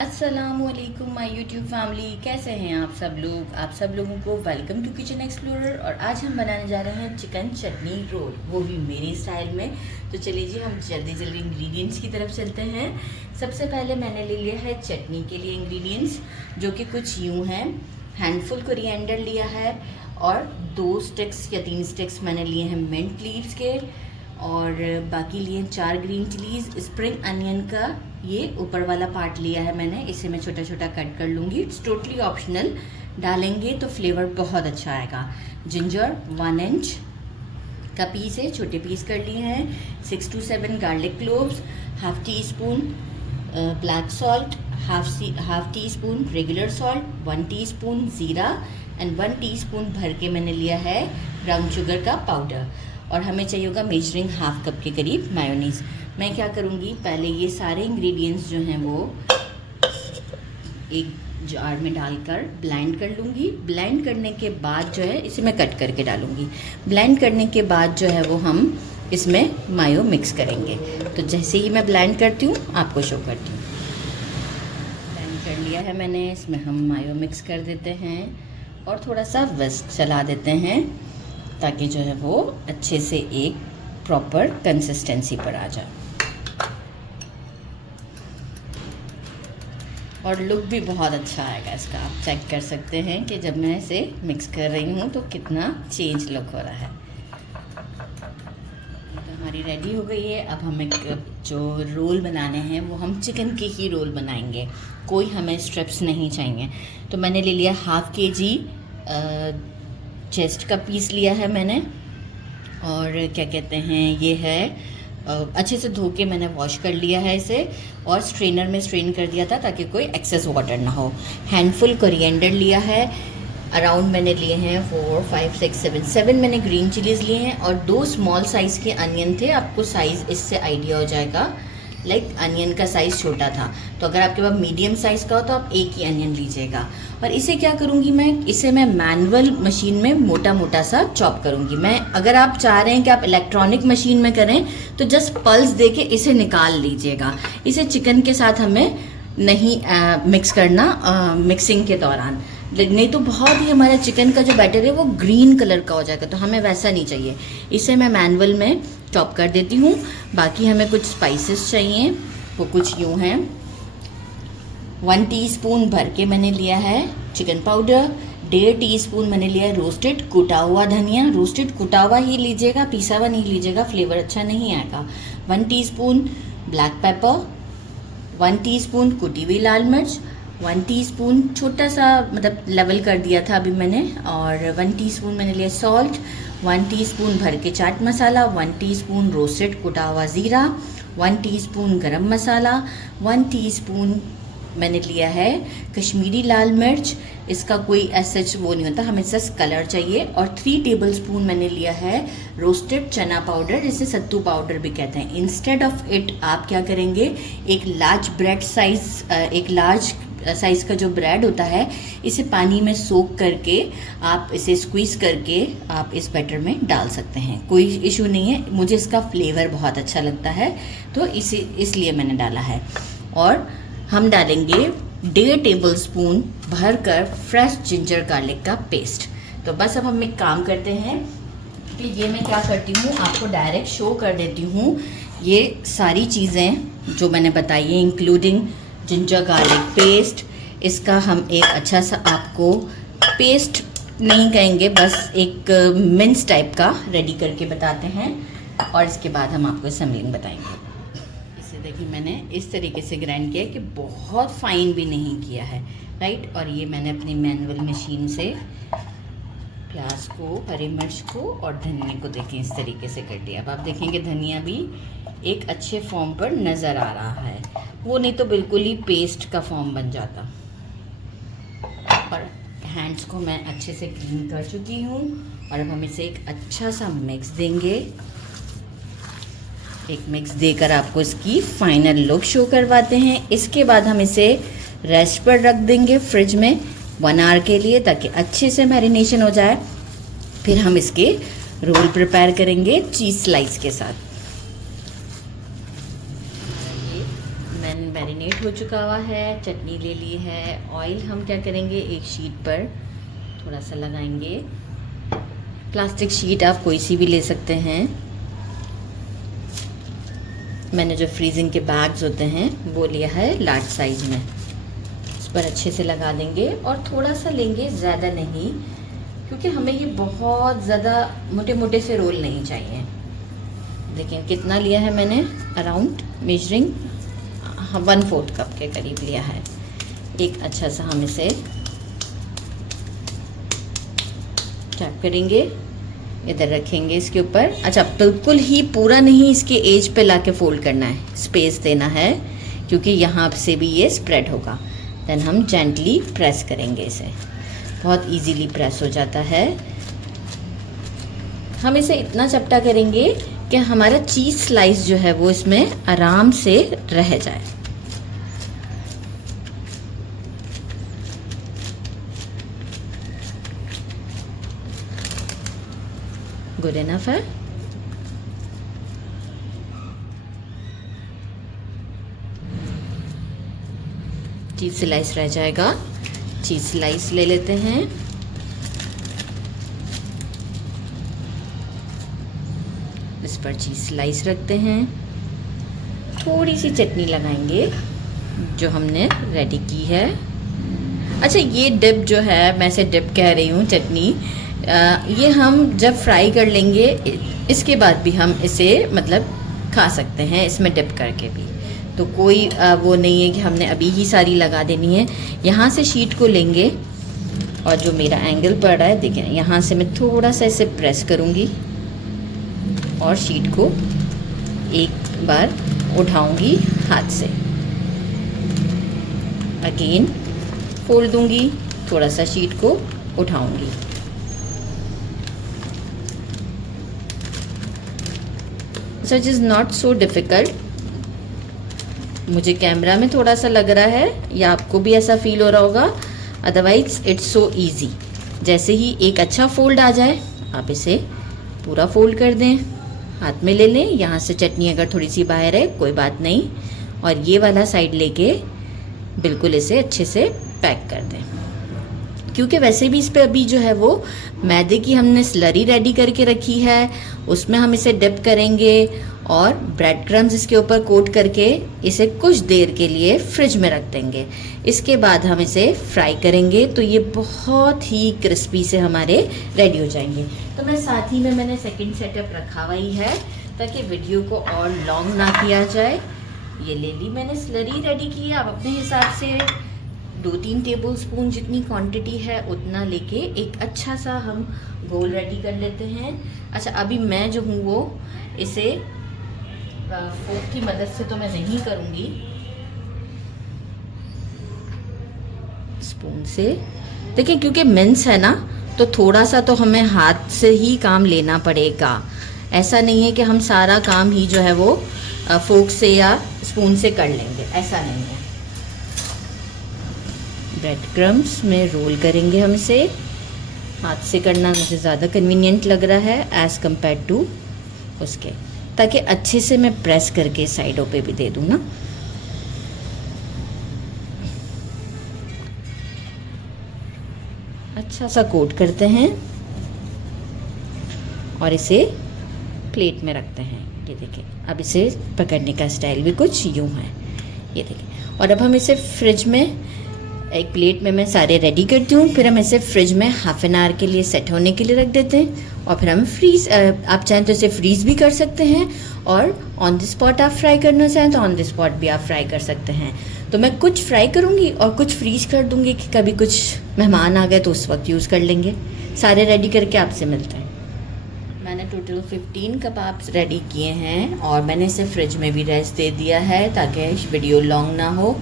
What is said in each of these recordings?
अस्सलामुअलैकुम my YouTube family, कैसे हैं आप सब लोग। आप सब लोगों को वेलकम टू किचन एक्सप्लोरर। और आज हम बनाने जा रहे हैं चिकन चटनी रोल, वो भी मेरे स्टाइल में। तो चलिए जी, हम जल्दी जल्दी इंग्रेडिएंट्स की तरफ चलते हैं। सबसे पहले मैंने ले लिया है चटनी के लिए इंग्रेडिएंट्स, जो कि कुछ यूँ हैं। हैंडफुल कोरिएंडर लिया है और 2 स्टिक्स या 3 स्टिक्स मैंने लिए हैं मिंट लीव्स के, और बाकी लिए 4 ग्रीन चिलीज़। स्प्रिंग अनियन का ये ऊपर वाला पार्ट लिया है मैंने, इसे मैं छोटा छोटा कट कर लूँगी। इट्स टोटली ऑप्शनल, डालेंगे तो फ्लेवर बहुत अच्छा आएगा। जिंजर 1 इंच का पीस है, छोटे पीस कर लिए हैं। 6 to 7 garlic cloves, half tea spoon black salt, half tea spoon regular salt, 1 teaspoon ज़ीरा एंड 1 टीस्पून भर के मैंने लिया है ब्राउन शुगर का पाउडर। और हमें चाहिए होगा मेजरिंग हाफ कप के करीब मायोनीज़। मैं क्या करूँगी, पहले ये सारे इंग्रेडिएंट्स जो हैं वो एक जार में डालकर ब्लेंड कर लूँगी। ब्लेंड करने के बाद जो है इसे मैं कट करके डालूँगी। ब्लेंड करने के बाद जो है वो हम इसमें मायो मिक्स करेंगे। तो जैसे ही मैं ब्लेंड करती हूँ आपको शो करती हूँ। ब्लेंड कर लिया है मैंने, इसमें हम मायो मिक्स कर देते हैं और थोड़ा सा विस्क चला देते हैं, ताकि जो है वो अच्छे से एक प्रॉपर कंसिस्टेंसी पर आ जाए और लुक भी बहुत अच्छा आएगा इसका। आप चेक कर सकते हैं कि जब मैं इसे मिक्स कर रही हूँ तो कितना चेंज लुक हो रहा है। तो हमारी रेडी हो गई है। अब हमें जो रोल बनाने हैं वो हम चिकन के ही रोल बनाएंगे, कोई हमें स्ट्रिप्स नहीं चाहिए। तो मैंने ले लिया हाफ kg चेस्ट का पीस लिया है मैंने, और क्या कहते हैं ये है अच्छे से धो के मैंने वॉश कर लिया है इसे, और स्ट्रेनर में स्ट्रेन कर दिया था ताकि कोई एक्सेस वाटर ना हो। हैंडफुल कोरिएंडर लिया है, अराउंड मैंने लिए हैं 4 5 6 7 मैंने ग्रीन चिलीज़ लिए हैं, और 2 स्मॉल साइज़ के अनियन थे। आपको साइज़ इससे आइडिया हो जाएगा, लाइक अनियन का साइज़ छोटा था, तो अगर आपके पास मीडियम साइज़ का हो तो आप एक ही अनियन लीजिएगा। और इसे क्या करूँगी मैं, इसे मैं मैनुअल मशीन में मोटा मोटा सा चॉप करूँगी। मैं अगर आप चाह रहे हैं कि आप इलेक्ट्रॉनिक मशीन में करें तो जस्ट पल्स दे के इसे निकाल लीजिएगा। इसे चिकन के साथ हमें नहीं मिक्स करना मिक्सिंग के दौरान, नहीं तो बहुत ही हमारा चिकन का जो बैटर है वो ग्रीन कलर का हो जाएगा, तो हमें वैसा नहीं चाहिए। इसे मैं मैनुअल में चॉप कर देती हूँ। बाकी हमें कुछ स्पाइसेस चाहिए, वो कुछ यूँ हैं। 1 टीस्पून भर के मैंने लिया है चिकन पाउडर, 1.5 टीस्पून मैंने लिया है रोस्टेड कुटा हुआ धनिया। रोस्टेड कुटा हुआ ही लीजिएगा, पिसा हुआ नहीं लीजिएगा, फ्लेवर अच्छा नहीं आएगा। 1 टीस्पून ब्लैक पेपर, 1 टीस्पून कुटी हुई लाल मिर्च, 1 टीस्पून छोटा सा मतलब लेवल कर दिया था अभी मैंने, और 1 टीस्पून मैंने लिया सॉल्ट, 1 टीस्पून भर के चाट मसाला, 1 टीस्पून रोस्टेड कुटा हुआ ज़ीरा, 1 टीस्पून गरम मसाला, 1 टीस्पून मैंने लिया है कश्मीरी लाल मिर्च। इसका कोई ऐसा वो नहीं होता, हमें सिर्फ कलर चाहिए। और 3 टेबलस्पून मैंने लिया है रोस्टेड चना पाउडर, जिसे सत्तू पाउडर भी कहते हैं। इंस्टेड ऑफ इट आप क्या करेंगे, एक लार्ज ब्रेड साइज़, एक लार्ज साइज़ का जो ब्रेड होता है, इसे पानी में सोक करके आप इसे स्क्वीज़ करके आप इस बैटर में डाल सकते हैं, कोई इशू नहीं है। मुझे इसका फ्लेवर बहुत अच्छा लगता है तो इसलिए मैंने डाला है। और हम डालेंगे 1.5 टेबलस्पून भर कर फ्रेश जिंजर गार्लिक का पेस्ट। तो बस अब हम एक काम करते हैं कि ये मैं क्या करती हूँ आपको डायरेक्ट शो कर देती हूँ। ये सारी चीज़ें जो मैंने बताई है, इंक्लूडिंग जिंजर गार्लिक पेस्ट, इसका हम एक अच्छा सा, आपको पेस्ट नहीं कहेंगे, बस एक मिन्स टाइप का रेडी करके बताते हैं, और इसके बाद हम आपको असेंबलिंग बताएंगे। इसे देखिए मैंने इस तरीके से ग्राइंड किया है कि बहुत फाइन भी नहीं किया है, राइट। और ये मैंने अपनी मैनुअल मशीन से प्याज को, हरी मिर्च को और धनिया को देखें इस तरीके से कर दिया। अब आप देखेंगे धनिया भी एक अच्छे फॉर्म पर नज़र आ रहा है, वो नहीं तो बिल्कुल ही पेस्ट का फॉर्म बन जाता। और हैंड्स को मैं अच्छे से क्लीन कर चुकी हूँ, और अब हम इसे एक अच्छा सा मिक्स देंगे। एक मिक्स देकर आपको इसकी फाइनल लुक शो करवाते हैं। इसके बाद हम इसे रेस्ट पर रख देंगे फ्रिज में 1 आवर के लिए, ताकि अच्छे से मैरिनेशन हो जाए। फिर हम इसके रोल प्रिपेयर करेंगे चीज़ स्लाइस के साथ। चिकन मैरिनेट हो चुका हुआ है, चटनी ले ली है। ऑयल हम क्या करेंगे, एक शीट पर थोड़ा सा लगाएंगे। प्लास्टिक शीट आप कोई सी भी ले सकते हैं। मैंने जो फ्रीजिंग के बैग्स होते हैं वो लिया है लार्ज साइज में। इस पर अच्छे से लगा देंगे और थोड़ा सा लेंगे, ज़्यादा नहीं, क्योंकि हमें ये बहुत ज़्यादा मोटे मोटे से रोल नहीं चाहिए। देखिए कितना लिया है मैंने, अराउंड मेजरिंग 1/4 कप के करीब लिया है। एक अच्छा सा हम इसे टैप करेंगे, इधर रखेंगे इसके ऊपर। अच्छा, बिल्कुल ही पूरा नहीं इसके एज पे लाके फोल्ड करना है, स्पेस देना है, क्योंकि यहाँ से भी ये स्प्रेड होगा। देन हम जेंटली प्रेस करेंगे इसे, बहुत इजीली प्रेस हो जाता है। हम इसे इतना चपटा करेंगे कि हमारा चीज़ स्लाइस जो है वो इसमें आराम से रह जाए। गुड इनफ है। चीज़ स्लाइस रह जाएगा, चीज़ स्लाइस ले लेते हैं। इस पर चीज़ स्लाइस रखते हैं, थोड़ी सी चटनी लगाएंगे जो हमने रेडी की है। अच्छा, ये डिप जो है, मैं इसे डिप कह रही हूँ, चटनी, ये हम जब फ्राई कर लेंगे इसके बाद भी हम इसे मतलब खा सकते हैं, इसमें डिप करके भी। तो कोई वो नहीं है कि हमने अभी ही सारी लगा देनी है। यहाँ से शीट को लेंगे और जो मेरा एंगल पड़ रहा है, देखें, यहाँ से मैं थोड़ा सा इसे प्रेस करूँगी और शीट को एक बार उठाऊंगी हाथ से, अगेन फोल्ड दूंगी, थोड़ा सा शीट को उठाऊंगी। Such is not so difficult. मुझे कैमरा में थोड़ा सा लग रहा है या आपको भी ऐसा फील हो रहा होगा, अदरवाइज इट्स सो इजी। जैसे ही एक अच्छा फोल्ड आ जाए आप इसे पूरा फोल्ड कर दें, हाथ में ले लें। यहाँ से चटनी अगर थोड़ी सी बाहर है कोई बात नहीं, और ये वाला साइड लेके बिल्कुल इसे अच्छे से पैक कर दें, क्योंकि वैसे भी इस पे अभी जो है वो मैदे की हमने स्लरी रेडी करके रखी है, उसमें हम इसे डिप करेंगे और ब्रेड क्रम्स इसके ऊपर कोट करके इसे कुछ देर के लिए फ्रिज में रख देंगे। इसके बाद हम इसे फ्राई करेंगे तो ये बहुत ही क्रिस्पी से हमारे रेडी हो जाएंगे। तो मैं साथ ही में मैंने सेकंड सेटअप रखा हुआ ही है ताकि वीडियो को और लॉन्ग ना किया जाए। ये ले ली मैंने स्लरी रेडी की है। आप अपने हिसाब से 2-3 टेबल स्पून जितनी क्वांटिटी है उतना लेके एक अच्छा सा हम घोल रेडी कर लेते हैं। अच्छा, अभी मैं जो हूँ वो इसे फोर्क की मदद से तो मैं नहीं करूँगी, स्पून से। देखिए, क्योंकि मिन्स है ना, तो थोड़ा सा तो हमें हाथ से ही काम लेना पड़ेगा। ऐसा नहीं है कि हम सारा काम ही जो है वो फोर्क से या स्पून से कर लेंगे, ऐसा नहीं है। ब्रेड क्रम्स में रोल करेंगे हम इसे। हाथ से करना मुझे ज़्यादा कन्वीनियंट लग रहा है एज़ कम्पेयर टू उसके, ताकि अच्छे से मैं प्रेस करके साइडों पे भी दे दूँ ना। अच्छा सा कोट करते हैं और इसे प्लेट में रखते हैं। ये देखिए, अब इसे पकड़ने का स्टाइल भी कुछ यूँ है, ये देखिए। और अब हम इसे फ्रिज में एक प्लेट में मैं सारे रेडी करती हूँ, फिर हम इसे फ्रिज में हाफ एन आवर के लिए सेट होने के लिए रख देते हैं। और फिर हम फ्रीज़, आप चाहें तो इसे फ्रीज़ भी कर सकते हैं, और ऑन द स्पॉट आप फ्राई करना चाहें तो ऑन द स्पॉट भी आप फ्राई कर सकते हैं। तो मैं कुछ फ्राई करूँगी और कुछ फ्रीज़ कर दूँगी कि कभी कुछ मेहमान आ गए तो उस वक्त यूज़ कर लेंगे। सारे रेडी करके आपसे मिलते हैं। मैंने टोटल 15 कबाब्स रेडी किए हैं और मैंने इसे फ्रिज में भी रेस्ट दे दिया है ताकि वीडियो लॉन्ग ना हो।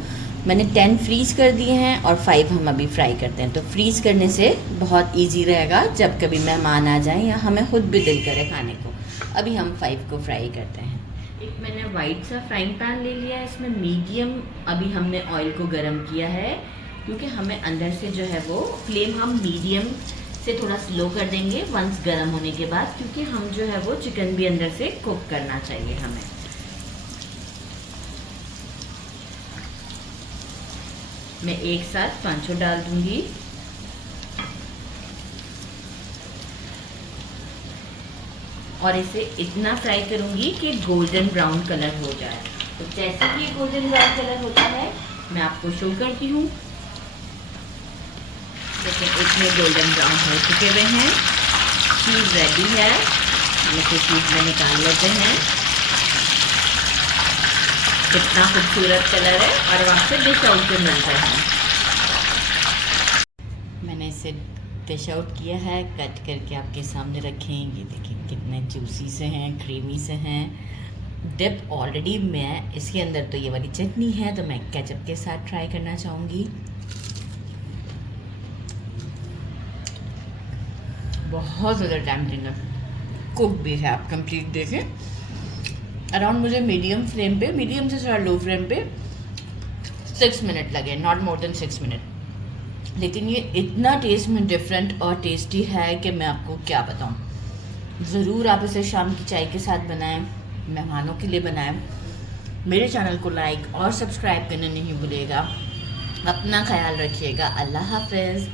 मैंने 10 फ्रीज़ कर दिए हैं और 5 हम अभी फ्राई करते हैं। तो फ्रीज़ करने से बहुत इजी रहेगा जब कभी मेहमान आ जाएं या हमें खुद भी दिल करे खाने को। अभी हम 5 को फ्राई करते हैं। एक मैंने वाइट सा फ्राइंग पैन ले लिया है, इसमें मीडियम अभी हमने ऑयल को गर्म किया है, क्योंकि हमें अंदर से जो है वो फ्लेम हम मीडियम से थोड़ा स्लो कर देंगे वंस गर्म होने के बाद, क्योंकि हम जो है वो चिकन भी अंदर से कुक करना चाहिए हमें। मैं एक साथ पांचों डाल दूंगी। और इसे इतना फ्राई करूंगी कि गोल्डन ब्राउन कलर हो जाए। तो जैसे कि गोल्डन ब्राउन कलर होता है मैं आपको शो करती हूँ। देखिए इतने गोल्डन ब्राउन हो चुके हुए हैं, चीज़ रेडी है। इसे चीज़ में निकाल लेते हैं। कितना खूबसूरत कलर है और वहाँ से डिश आउट पे मिलता है। मैंने इसे डिश आउट किया है, कट करके आपके सामने रखें। ये देखिए कितने जूसी से हैं, क्रीमी से हैं। डिप ऑलरेडी मैं इसके अंदर तो ये वाली चटनी है, तो मैं केचप के साथ ट्राई करना चाहूँगी। बहुत ज़्यादा टेम्पटिंग है, कुक भी है। आप कंप्लीट देखें। अराउंड मुझे मीडियम फ्लेम पे, मीडियम से थोड़ा लो फ्लेम पे 6 मिनट लगे, नॉट मोर देन 6 मिनट। लेकिन ये इतना टेस्ट में डिफरेंट और टेस्टी है कि मैं आपको क्या बताऊँ। ज़रूर आप इसे शाम की चाय के साथ बनाएं, मेहमानों के लिए बनाएं। मेरे चैनल को लाइक और सब्सक्राइब करना नहीं भूलिएगा। अपना ख्याल रखिएगा। अल्लाह हाफ़िज़।